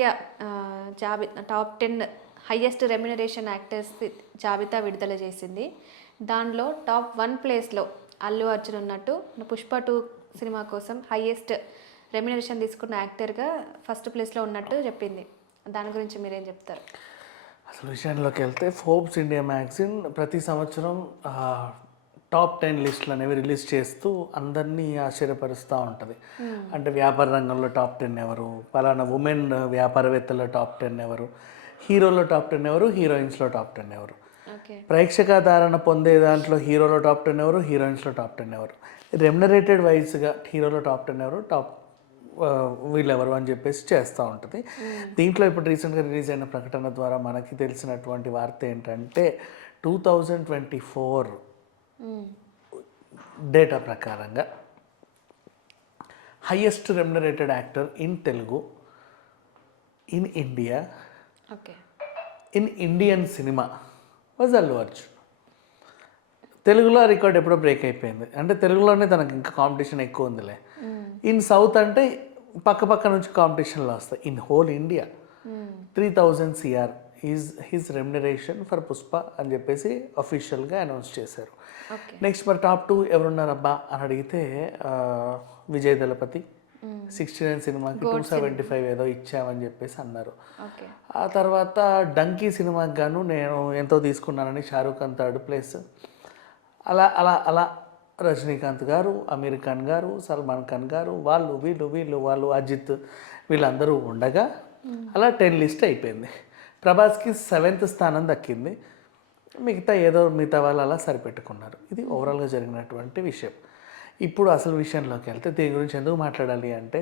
India top 10 highest remuneration actors జాబితా విడుదల చేసింది. దానిలో టాప్ 1 ప్లేస్లో అల్లు అర్జున్ ఉన్నట్టు, పుష్ప 2 సినిమా కోసం హైయెస్ట్ రెమ్యునరేషన్ తీసుకున్న యాక్టర్గా ఫస్ట్ ప్లేస్లో ఉన్నట్టు చెప్పింది. దాని గురించి మీరేం చెప్తారు? అసలు విషయంలోకి వెళ్తే ఫోర్బ్స్ ఇండియా మ్యాగజైన్ ప్రతి సంవత్సరం టాప్ 10 లిస్టులు అనేవి రిలీజ్ చేస్తూ అందరినీ ఆశ్చర్యపరుస్తూ ఉంటుంది. అంటే వ్యాపార రంగంలో టాప్ 10 ఎవరు, పలానా ఉమెన్ వ్యాపారవేత్తల్లో టాప్ 10 ఎవరు, హీరోలో టాప్ 10 ఎవరు, హీరోయిన్స్లో టాప్ 10 ఎవరు, ప్రేక్షకాదరణ పొందే దాంట్లో హీరోలో టాప్ 10 ఎవరు, హీరోయిన్స్లో టాప్ 10 ఎవరు, రెమ్యునరేటెడ్ వైజ్గా హీరోలో టాప్ 10 ఎవరు, టాప్ వీళ్ళెవరు అని చెప్పేసి చేస్తూ ఉంటుంది. దీంట్లో ఇప్పుడు రీసెంట్గా రిలీజ్ అయిన ప్రకటన ద్వారా మనకి తెలిసినటువంటి వార్త ఏంటంటే 2024 డేటా ప్రకారంగా highest రెమ్యునరేటెడ్ actor in Telugu in India in Indian cinema was Allu Arjun. తెలుగులో రికార్డ్ ఎప్పుడో బ్రేక్ అయిపోయింది. అంటే తెలుగులోనే తనకి ఇంకా కాంపిటీషన్ ఎక్కువ ఉందిలే. ఇన్ సౌత్ అంటే పక్క నుంచి కాంపిటీషన్లో వస్తాయి. In whole India 3000 CR is his remuneration for Pushpa అని చెప్పేసి అఫీషియల్గా అనౌన్స్ చేశారు. నెక్స్ట్ మరి టాప్ 2 ఎవరున్నారబ్బా అని అడిగితే విజయ్ దళపతి 69 సినిమాకి 275 ఏదో ఇచ్చామని చెప్పేసి అన్నారు. ఆ తర్వాత డంకీ సినిమాకి గాను నేను ఎంతో తీసుకున్నానని షారూఖ్ ఖాన్ 3rd ప్లేస్. అలా అలా అలా రజనీకాంత్ గారు, అమీర్ ఖాన్ గారు, సల్మాన్ ఖాన్ గారు, వాళ్ళు అజిత్ వీళ్ళందరూ ఉండగా అలా 10 లిస్ట్ అయిపోయింది. ప్రభాస్కి 7th స్థానం దక్కింది. మిగతా వాళ్ళు అలా సరిపెట్టుకున్నారు. ఇది ఓవరాల్గా జరిగినటువంటి విషయం. ఇప్పుడు అసలు విషయంలోకి వెళ్తే దీని గురించి ఎందుకు మాట్లాడాలి అంటే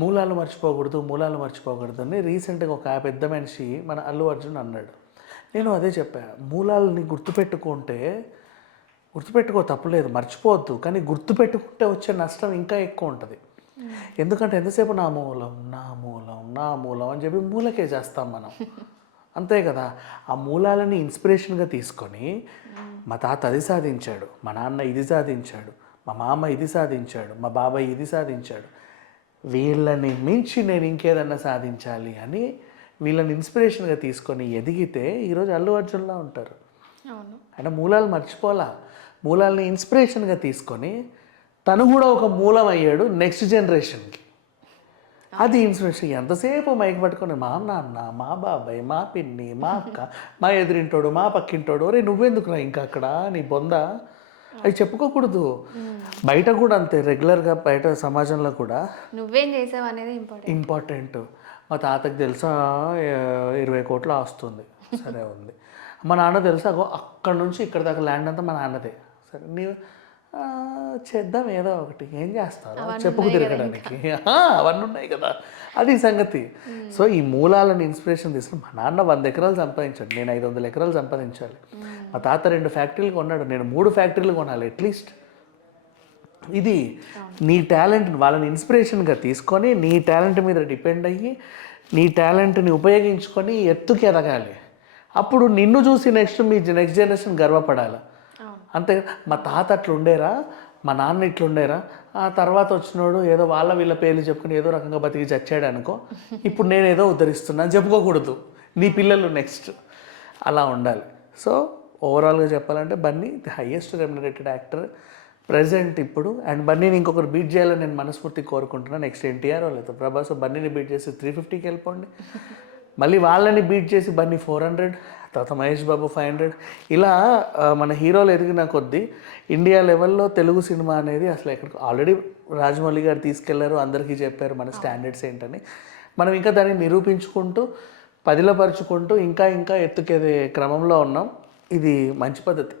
మూలాలు మర్చిపోకూడదు అని రీసెంట్గా ఒక పెద్ద మనిషి మన అల్లు అర్జున్ అన్నాడు. నేను అదే చెప్పాను, మూలాలని గుర్తుపెట్టుకో తప్పులేదు, మర్చిపోవద్దు, కానీ గుర్తుపెట్టుకుంటే వచ్చే నష్టం ఇంకా ఎక్కువ ఉంటుంది. ఎందుకంటే ఎంతసేపు నా మూలం అని చెప్పి మూలకే చేస్తాం మనం, అంతే కదా. ఆ మూలాలని ఇన్స్పిరేషన్గా తీసుకొని మా తాత అది సాధించాడు, మా నాన్న ఇది సాధించాడు, మా మామ ఇది సాధించాడు, మా బాబాయ్ ఇది సాధించాడు, వీళ్ళని మించి నేను ఇంకేదన్నా సాధించాలి అని వీళ్ళని ఇన్స్పిరేషన్గా తీసుకొని ఎదిగితే ఈరోజు అల్లు అర్జున్లా ఉంటారు. అంటే మూలాలు మర్చిపోలా, మూలాలని ఇన్స్పిరేషన్గా తీసుకొని తను కూడా ఒక మూలం అయ్యాడు నెక్స్ట్ జనరేషన్కి. అది ఇన్స్పిరేషన్. ఎంతసేపు మైక్ పట్టుకొని మా నాన్న, మా బాబాయ్, మా పిన్ని, మా అక్క, మా ఎదురింటోడు, మా పక్కింటోడు, రే నువ్వెందుకురా ఇంకా అక్కడ నీ బొంద, అది చెప్పుకోకూడదు. బయట కూడా అంతే, రెగ్యులర్గా బయట సమాజంలో కూడా నువ్వేం చేసావు అనేది ఇంపార్టెంట్. మా తాతకి తెలుసా 20 కోట్ల వస్తుంది, సరే ఉంది. మా నాన్న తెలుసా అక్కడ నుంచి ఇక్కడ దాకా ల్యాండ్ అంతా మా నాన్నదే, సరే నీవు చేద్దాం ఏదో ఒకటి, ఏం చేస్తారు చెప్పుకు తిరగడానికి, అవన్నీ ఉన్నాయి కదా, అది సంగతి. సో ఈ మూలాలను ఇన్స్పిరేషన్ తీసుకుని మా నాన్న 100 ఎకరాలు సంపాదించాడు, నేను 500 ఎకరాలు సంపాదించాలి. మా తాత 2 ఫ్యాక్టరీలు కొన్నాడు, నేను 3 ఫ్యాక్టరీలు కొనాలి అట్లీస్ట్. ఇది నీ టాలెంట్ వాళ్ళని ఇన్స్పిరేషన్గా తీసుకొని నీ టాలెంట్ మీద డిపెండ్ అయ్యి నీ టాలెంట్ని ఉపయోగించుకొని ఎత్తుకి ఎదగాలి. అప్పుడు నిన్ను చూసి నెక్స్ట్ జనరేషన్ గర్వపడాలి. అంతే. మా తాత అట్లుండేరా, మా నాన్న ఇట్లుండేరా, ఆ తర్వాత వచ్చినోడు ఏదో వీళ్ళ పేర్లు చెప్పుకుని ఏదో రకంగా బతికి చచ్చాడు అనుకో, ఇప్పుడు నేను ఏదో ఉద్ధరిస్తున్నా అని చెప్పుకోకూడదు. నీ పిల్లలు నెక్స్ట్ అలా ఉండాలి. సో ఓవరాల్గా చెప్పాలంటే Bunny the highest రెమ్యునరేటెడ్ actor present ఇప్పుడు. అండ్ బన్నీని ఇంకొకరు బీట్ చేయాలని నేను మనస్ఫూర్తి కోరుకుంటున్నాను. నెక్స్ట్ ఎన్టీఆర్ లేదా ప్రభాస్ బన్నీని బీట్ చేసి 350కి వెళ్ళిపోండి, మళ్ళీ వాళ్ళని బీట్ చేసి బన్నీ 400, తర్వాత మహేష్ బాబు 500. ఇలా మన హీరోలు ఎదిగిన కొద్దీ ఇండియా లెవెల్లో తెలుగు సినిమా అనేది అసలు ఎక్కడికి ఆల్రెడీ రాజమౌళి గారు తీసుకెళ్లారు, అందరికీ చెప్పారు మన స్టాండర్డ్స్ ఏంటని. మనం ఇంకా దాన్ని నిరూపించుకుంటూ పదిలపరుచుకుంటూ ఇంకా ఎత్తుకేదే క్రమంలో ఉన్నాం. ఇది మంచి పద్ధతి.